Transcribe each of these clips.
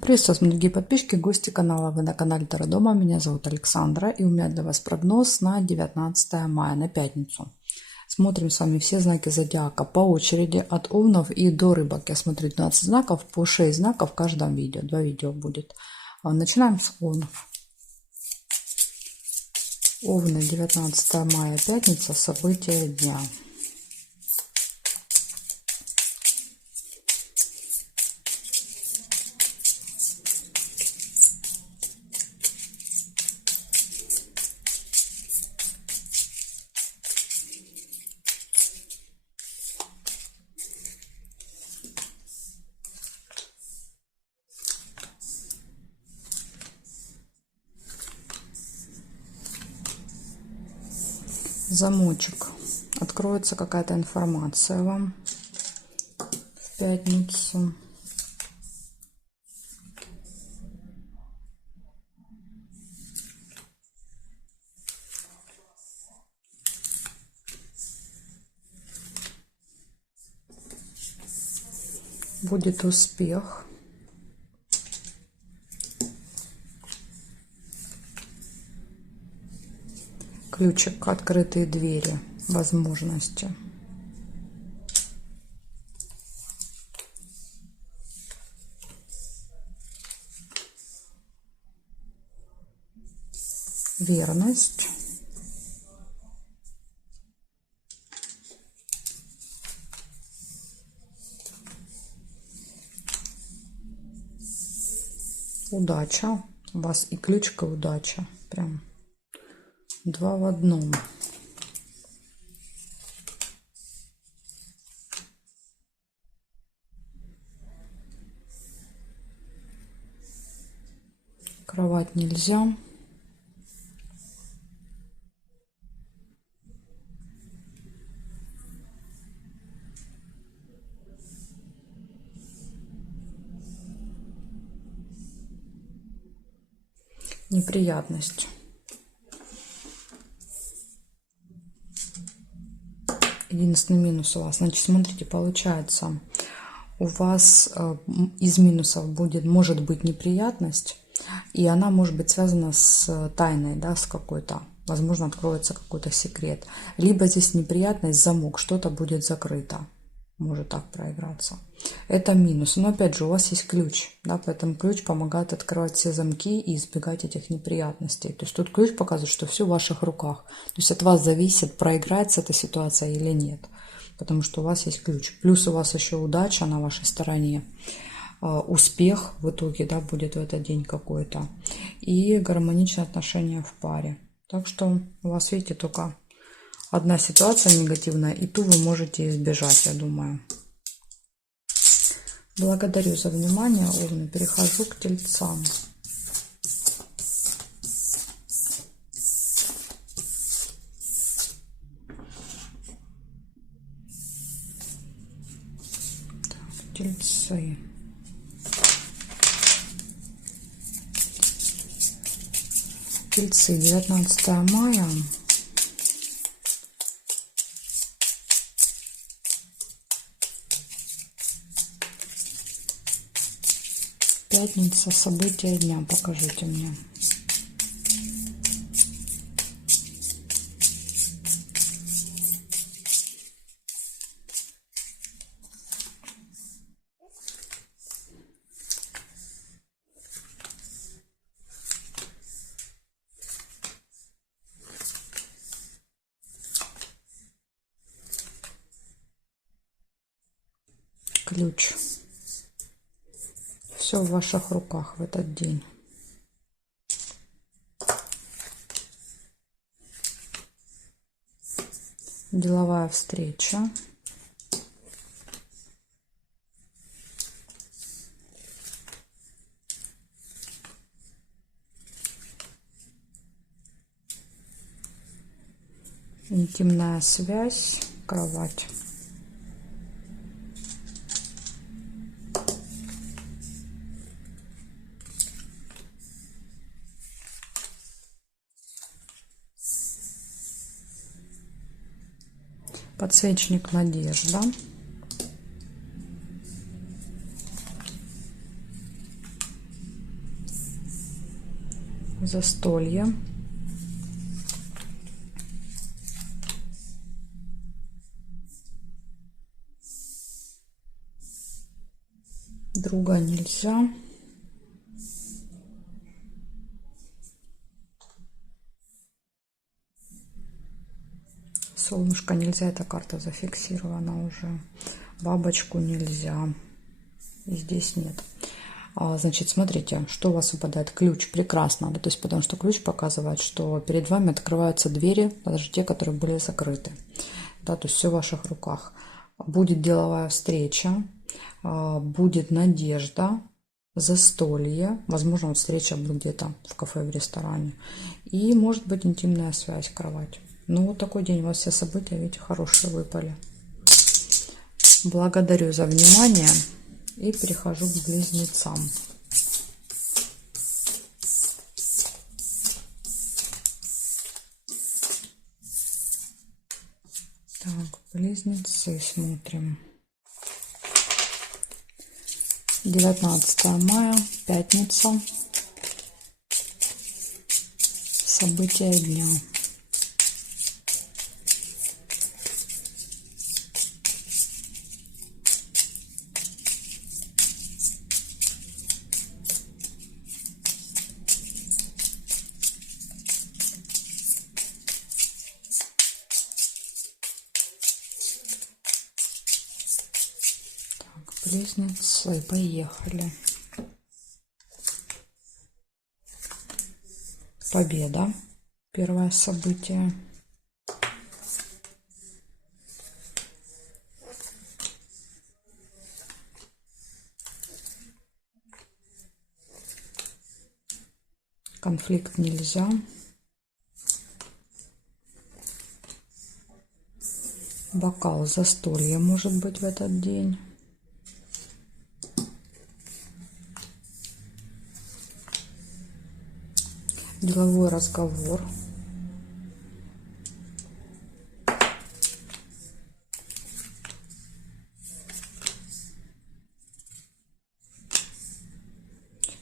Приветствую вас, дорогие подписчики, гости канала. Вы на канале Таро Дома. Меня зовут Александра, и у меня для вас прогноз на 19 мая, на пятницу. Смотрим с вами все знаки зодиака по очереди, от овнов и до рыбок. Я смотрю 12 знаков, по 6 знаков в каждом видео. 2 видео будет. Начинаем с овнов. Овны, 19 мая, пятница, события дня. Замочек. Откроется какая-то информация вам в пятницу. Будет успех. Ключик, открытые двери, возможности. Верность. Удача. У вас и ключка, и удача. Прям 2 в одном. Кровать нельзя. Неприятность. Единственный минус у вас. Значит, смотрите, получается, у вас из минусов может быть неприятность, и она может быть связана с тайной, да, с какой-то. Возможно, откроется какой-то секрет. Либо здесь неприятность, замок, что-то будет закрыто. Может так проиграться. Это минус. Но опять же, у вас есть ключ, да, поэтому ключ помогает открывать все замки и избегать этих неприятностей. То есть тут ключ показывает, что все в ваших руках. То есть от вас зависит, проиграется эта ситуация или нет. Потому что у вас есть ключ. Плюс у вас еще удача на вашей стороне. Успех в итоге, да, будет в этот день какой-то. И гармоничные отношения в паре. Так что у вас, видите, только одна ситуация негативная, и ту вы можете избежать, я думаю. Благодарю за внимание, Овны. Перехожу к Тельцам. Так, Тельцы. Тельцы, 19 мая. Пятница, события дня, покажите мне. Ключ. Все в ваших руках в этот день. Деловая встреча. Интимная связь. Кровать. Подсвечник застолье. Друга нельзя. Солнышко нельзя, эта карта зафиксирована уже. Бабочку нельзя. И здесь нет. Значит, смотрите, что у вас выпадает. Ключ. Прекрасно. Да, то есть, потому что ключ показывает, что перед вами открываются двери, даже те, которые были закрыты. Да, то есть все в ваших руках. Будет деловая встреча, будет надежда, застолье. Возможно, вот встреча будет где-то в кафе, в ресторане. И может быть интимная связь, кровать. Ну, вот такой день. У вас все события, видите, хорошие выпали. Благодарю за внимание. И перехожу к близнецам. Так, близнецы смотрим. 19 мая, пятница. События дня. Близнецы, поехали. Победа. Первое событие. Конфликт нельзя. Бокал, застолье может быть в этот день. Деловой разговор.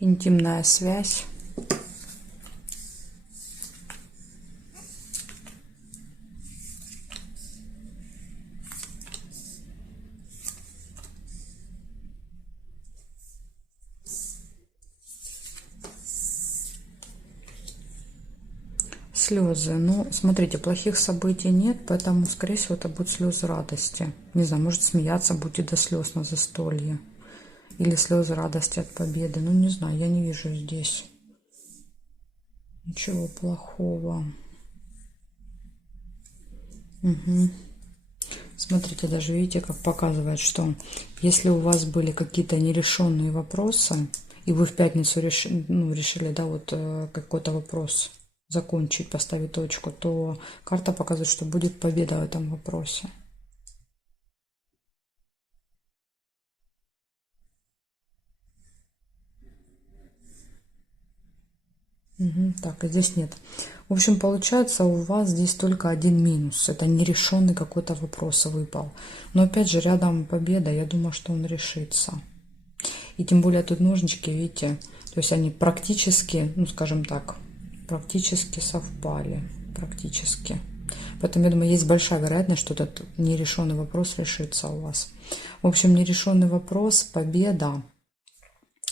Интимная связь. Слезы. Ну, смотрите, плохих событий нет, поэтому, скорее всего, это будут слезы радости. Не знаю, может, смеяться будете до слез на застолье. Или слезы радости от победы. Ну, не знаю, я не вижу здесь ничего плохого. Угу. Смотрите, даже видите, как показывает, что если у вас были какие-то нерешенные вопросы, и вы в пятницу решили, да, вот какой-то вопрос закончить, поставить точку, то карта показывает, что будет победа в этом вопросе. Угу, так, здесь нет. В общем, получается, у вас здесь только один минус. Это нерешенный какой-то вопрос выпал. Но опять же, рядом победа, я думаю, что он решится. И тем более тут ножнички, видите, то есть они практически, ну скажем так, практически совпали. Практически. Поэтому, я думаю, есть большая вероятность, что этот нерешенный вопрос решится у вас. В общем, нерешенный вопрос, победа.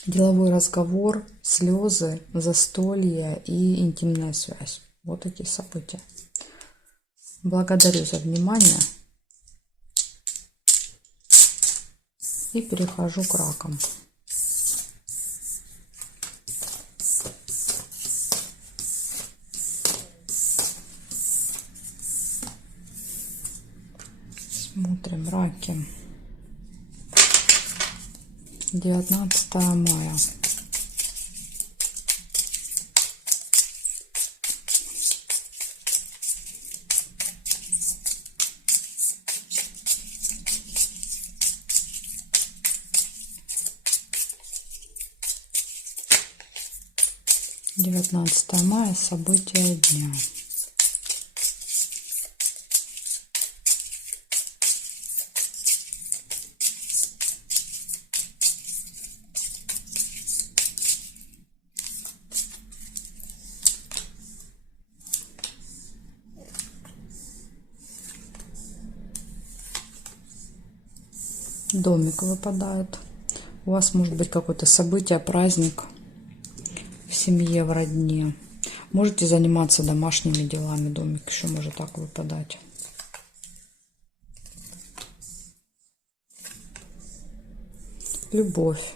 Деловой разговор, слезы, застолье и интимная связь. Вот такие события. Благодарю за внимание. И перехожу к ракам. Смотрим раки. 19 мая. Девятнадцатое мая. События дня. Домик выпадает. У вас может быть какое-то событие, праздник в семье, в родне. Можете заниматься домашними делами. Домик еще может так выпадать. Любовь.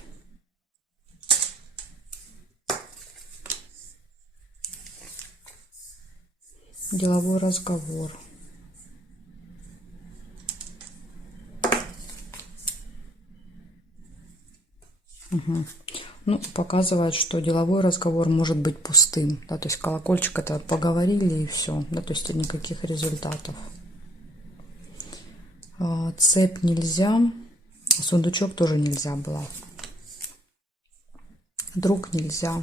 Деловой разговор. Угу. Ну, показывает, что деловой разговор может быть пустым. Да, то есть колокольчик это поговорили и все. Да, то есть никаких результатов. Цепь нельзя. Сундучок тоже нельзя было. Друг нельзя.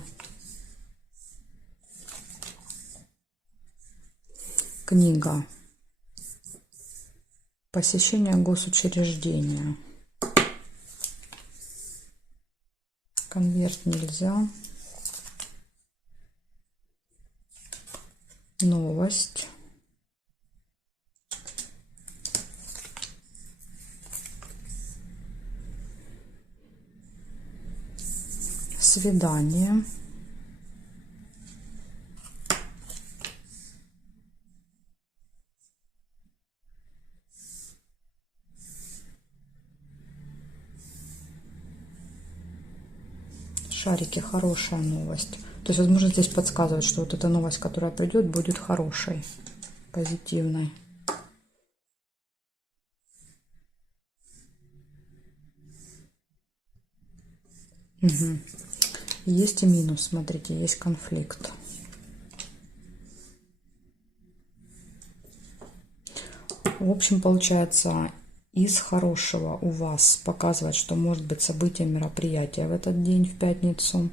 Книга. Посещение госучреждения. Конверт нельзя. Новость. Свидание. Шарики, хорошая новость. То есть, возможно, здесь подсказывает, что вот эта новость, которая придет, будет хорошей, позитивной. Угу. Есть и минус, смотрите, есть конфликт. В общем, получается, из хорошего у вас показывает, что может быть событие, мероприятие в этот день, в пятницу.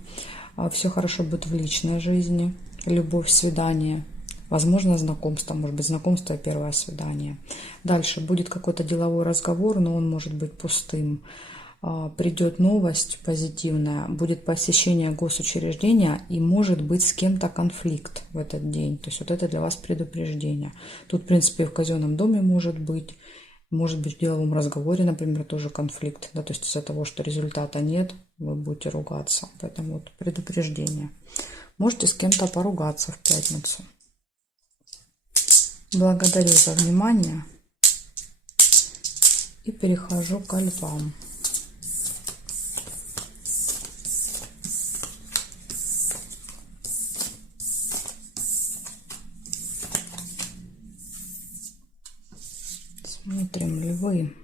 Все хорошо будет в личной жизни. Любовь, свидание. Возможно, знакомство. Может быть, знакомство и первое свидание. Дальше будет какой-то деловой разговор, но он может быть пустым. Придет новость позитивная, будет посещение госучреждения и может быть с кем-то конфликт в этот день. То есть вот это для вас предупреждение. Тут, в принципе, в казенном доме может быть в деловом разговоре, например, тоже конфликт. Да, то есть из-за того, что результата нет, вы будете ругаться. Поэтому вот предупреждение. Можете с кем-то поругаться в пятницу. Благодарю за внимание и перехожу к львам. Смотрим, львы.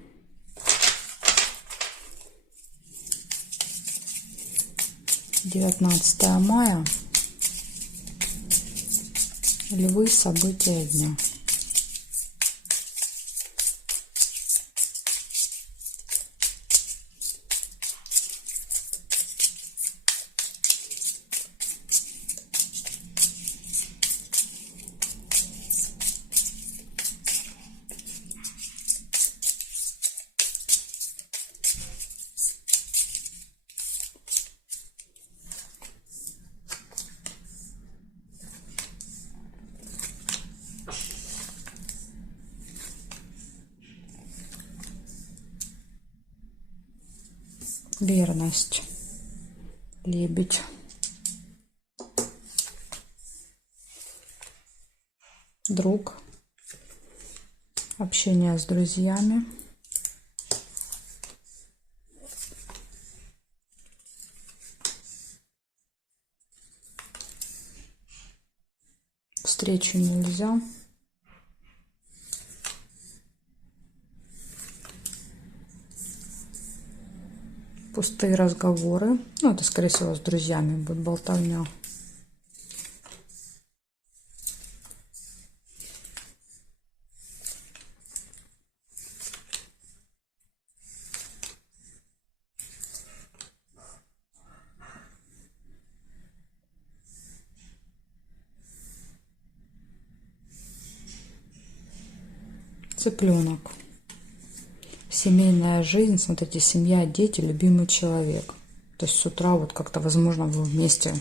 Девятнадцатое мая. Львы, события дня. Верность. Лебедь. Друг. Общение с друзьями. Встречу нельзя. Пустые разговоры. Ну, это, скорее всего, с друзьями будет болтовня. Цыпленок. Семейная жизнь, смотрите, семья, дети, любимый человек. То есть с утра вот как-то, возможно, вы вместе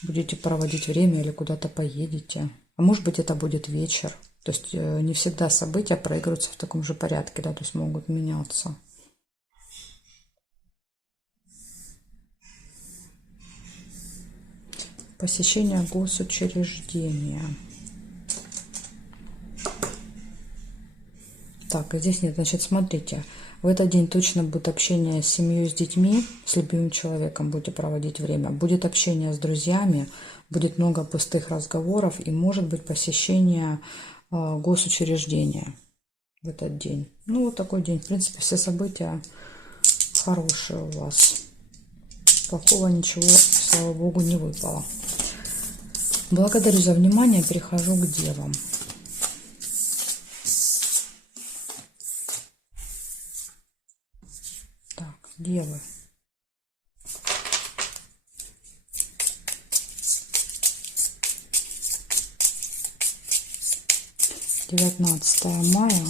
будете проводить время или куда-то поедете. А может быть, это будет вечер. То есть не всегда события проигрываются в таком же порядке, да, то есть могут меняться. Посещение госучреждения. Так, и здесь нет. Значит, смотрите. В этот день точно будет общение с семьей, с детьми, с любимым человеком будете проводить время. Будет общение с друзьями, будет много пустых разговоров и может быть посещение госучреждения в этот день. Ну, вот такой день. В принципе, все события хорошие у вас. Плохого ничего, слава богу, не выпало. Благодарю за внимание. Перехожу к девам. Так, девы. Девятнадцатое мая.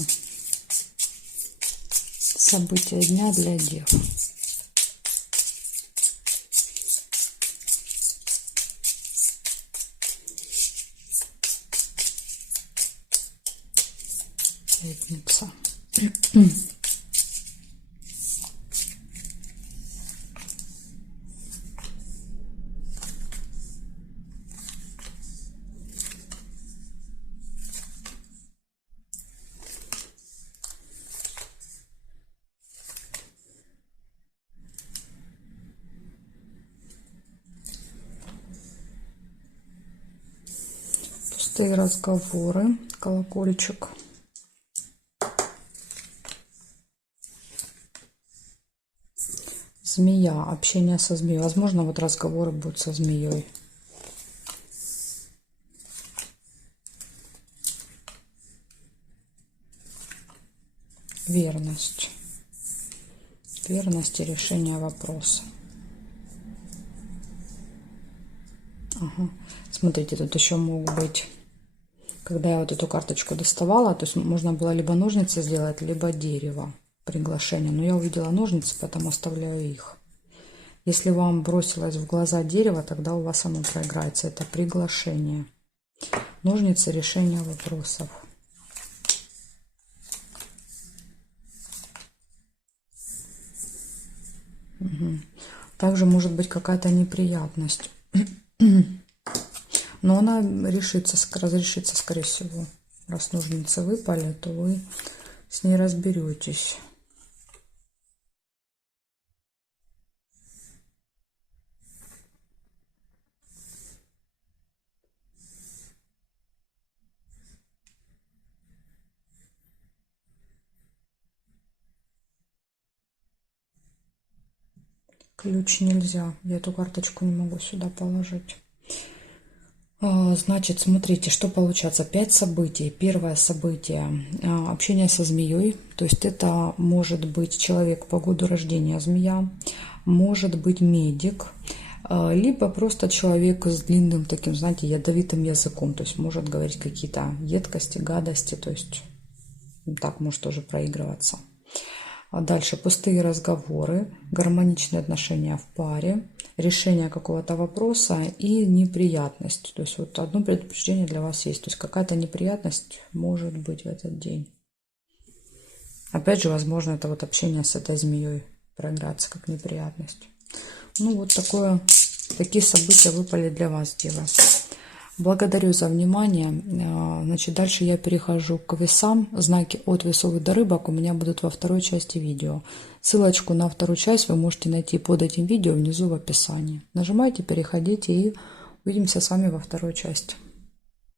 События дня для дев. Пятница. Пустые разговоры. Колокольчик. Змея. Общение со змеей. Возможно, вот разговоры будут со змеей. Верность. Верность и решение вопроса. Ага. Смотрите, тут еще могут быть, когда я вот эту карточку доставала, то есть можно было либо ножницы сделать, либо дерево, приглашение. Но я увидела ножницы, поэтому оставляю их. Если вам бросилось в глаза дерево, тогда у вас оно проиграется. Это приглашение. Ножницы, решение вопросов. Угу. Также может быть какая-то неприятность. Но она разрешится, скорее всего. Раз ножницы выпали, то вы с ней разберетесь. Ключ нельзя. Я эту карточку не могу сюда положить. Значит, смотрите, что получается. 5 событий. Первое событие. Общение со змеей. То есть это может быть человек по году рождения змея. Может быть медик. Либо просто человек с длинным таким, знаете, ядовитым языком. То есть может говорить какие-то едкости, гадости. То есть так может тоже проигрываться. Дальше пустые разговоры, гармоничные отношения в паре, решение какого-то вопроса и неприятность. То есть вот одно предупреждение для вас есть. То есть какая-то неприятность может быть в этот день. Опять же, возможно, это вот общение с этой змеей проиграться как неприятность. Ну вот такие события выпали для вас, девы. Благодарю за внимание. Значит, дальше я перехожу к весам. Знаки от весов и до рыбок у меня будут во второй части видео. Ссылочку на вторую часть вы можете найти под этим видео внизу в описании. Нажимайте, переходите и увидимся с вами во второй части.